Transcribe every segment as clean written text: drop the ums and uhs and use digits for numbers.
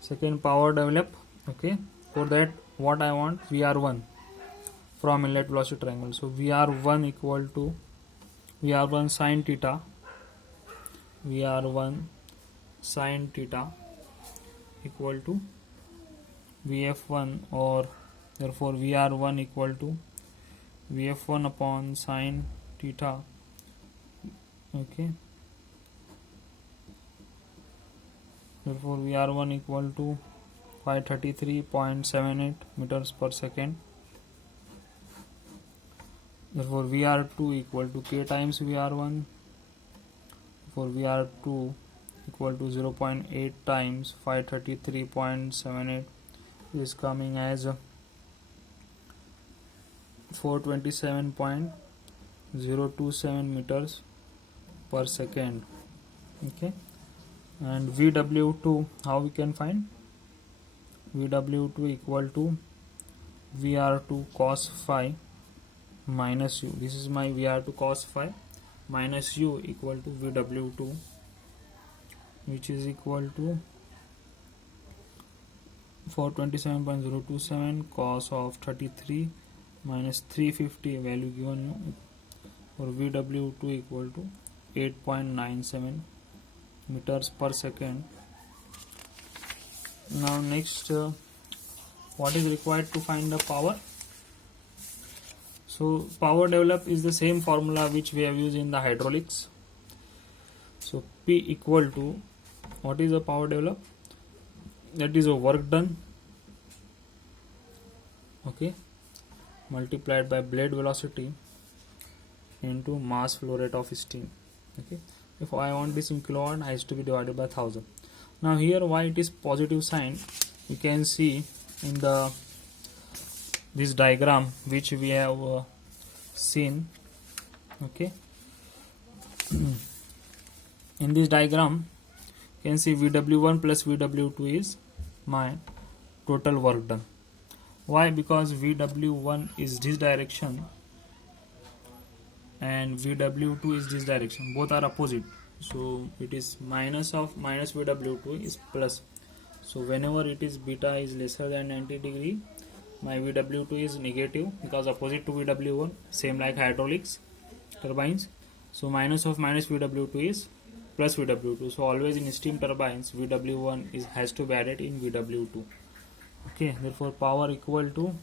Second, power develop. Okay, for that what I want, VR1 from inlet velocity triangle. So VR1 equal to VR1 sin theta, VR1 sin theta equal to VF1, or therefore VR1 equal to VF1 upon sin theta. Okay, therefore VR1 equal to 533.78 meters per second. Therefore VR2 equal to K times VR1. For VR2 equal to 0.8 times 533.78 is coming as 427.027 meters per second. Okay, and VW2, how we can find? VW2 equal to VR2 cos phi minus u. This is my VR2 cos phi minus u equal to VW2, which is equal to 427.027 cos of 33 minus 350, value given for VW2 equal to 8.97 meters per second. Now next, what is required to find the power? So power develop is the same formula which we have used in the hydraulics. So P equal to, what is the power develop? That is a work done, okay, multiplied by blade velocity into mass flow rate of steam. Okay, if I want this in kilowatt, I has to be divided by 1000. Now here, why it is positive sign, you can see in the this diagram which we have seen. Okay, in this diagram you can see VW1 plus VW2 is my total work done. Why? Because VW1 is this direction and VW2 is this direction, both are opposite, so it is minus of minus VW2 is plus. So whenever it is beta is lesser than 90 degree, my VW2 is negative because opposite to VW1, same like hydraulics turbines. So minus of minus VW2 is plus VW2. So always in steam turbines, VW1 has to be added in VW2. Okay, therefore power equal to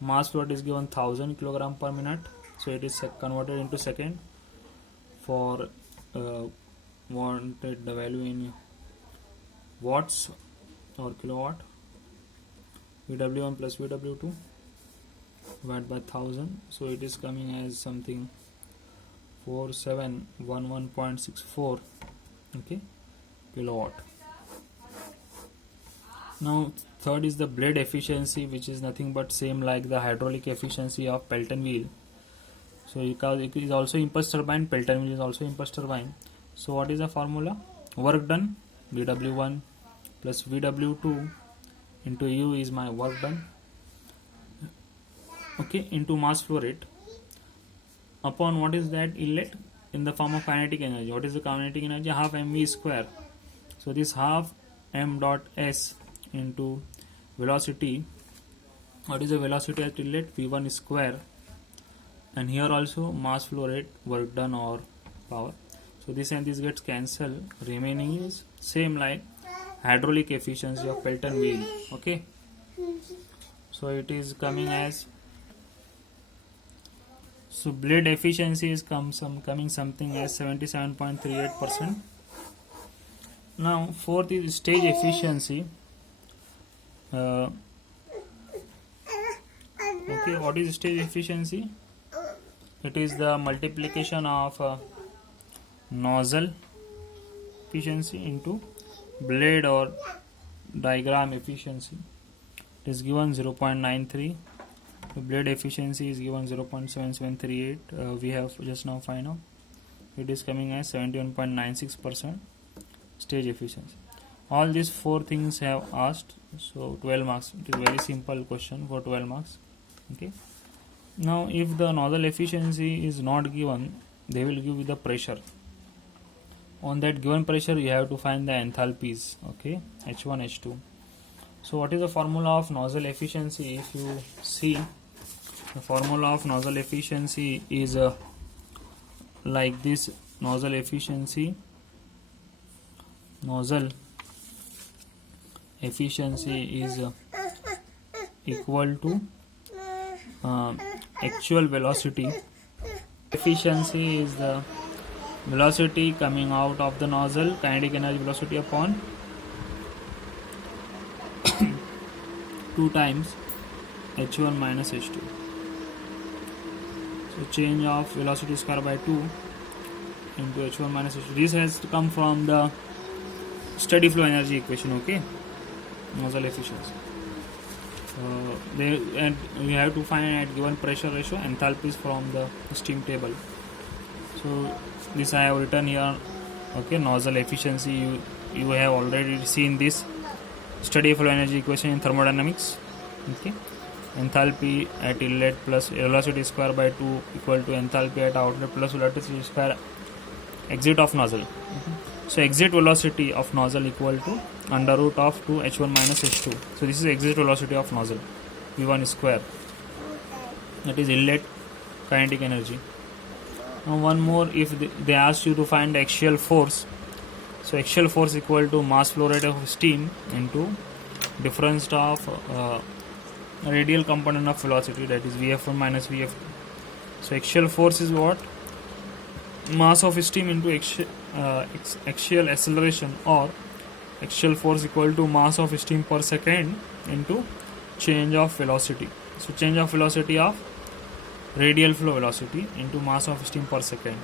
mass flow is given 1000 kilogram per minute. So it is converted into second. For wanted the value in watts or kilowatt, VW1 plus VW2 divided by 1000, so it is coming as something 4711.64, okay, kilowatt. Now third is the blade efficiency, which is nothing but same like the hydraulic efficiency of Pelton wheel. So because it is also impulse turbine, Pelton wheel is also impulse turbine. So what is the formula? Work done, VW1 plus VW2 into U is my work done, okay, into mass flow rate upon what is that inlet in the form of kinetic energy. What is the kinetic energy? Half mv square. So this half m dot s into velocity. What is the velocity at inlet? v1 square, and here also mass flow rate, work done or power. So this and this gets cancelled, remaining is same like hydraulic efficiency of Pelton wheel. Okay, so it is coming as, so blade efficiency is coming something as 77.38%. Now fourth is stage efficiency. Okay, what is stage efficiency? It is the multiplication of nozzle efficiency into blade or diagram efficiency. It is given 0.93. The blade efficiency is given 0.7738. We have just now find out. It is coming as 71.96% stage efficiency. All these four things have asked. So 12 marks. It is very simple question for 12 marks. Okay. Now if the nozzle efficiency is not given, they will give you the pressure. on that given pressure you have to find the enthalpies. Okay, H1 H2. So what is the formula of nozzle efficiency? If you see, the formula of nozzle efficiency is like this. Nozzle efficiency is equal to actual velocity. Efficiency is the velocity coming out of the nozzle, kinetic energy velocity, upon 2 times H1 minus H2. So change of velocity square by 2 into H1 minus H2. This has to come from the steady flow energy equation. Okay, nozzle efficiency. And we have to find at given pressure ratio enthalpies from the steam table. So this I have written here. Okay, nozzle efficiency, you have already seen this steady flow energy equation in thermodynamics. Okay, enthalpy at inlet plus velocity square by 2 equal to enthalpy at outlet plus velocity square exit of nozzle. So exit velocity of nozzle equal to under root of 2 H1 minus H2. So this is exit velocity of nozzle, V1 square. That is inlet kinetic energy. Now one more, if they ask you to find the axial force, so axial force equal to mass flow rate of steam into difference of radial component of velocity, that is Vf1 minus Vf2. So axial force is what? Mass of steam into axial acceleration, or axial force equal to mass of steam per second into change of velocity. So change of velocity of radial flow velocity into mass of steam per second.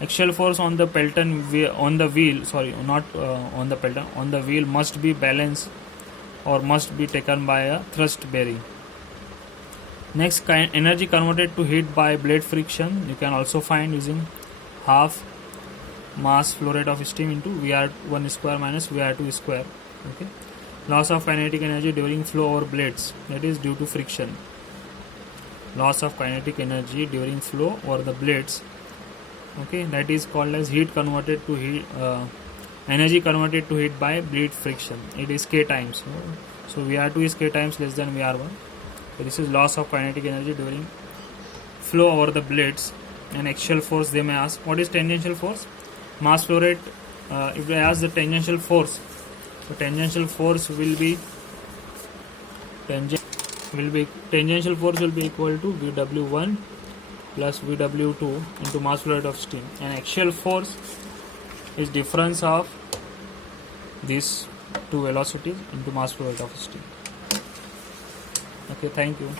Axial force on the Pelton on the wheel must be balanced or must be taken by a thrust bearing. Next, energy converted to heat by blade friction you can also find using half mass flow rate of steam into VR1 square minus VR2 square. Okay, loss of kinetic energy during flow over blades, that is due to friction. Loss of kinetic energy during flow over the blades. Okay, that is called as heat converted to heat, energy converted to heat by blade friction. It is K times. So VR2 is K times less than VR1. So this is loss of kinetic energy during flow over the blades. And axial force, they may ask, what is tangential force? Mass flow rate. If they ask the tangential force, so tangential force will be tangential force will be equal to VW1 plus VW2 into mass flow rate of steam, and axial force is difference of these two velocities into mass flow rate of steam. Okay, thank you.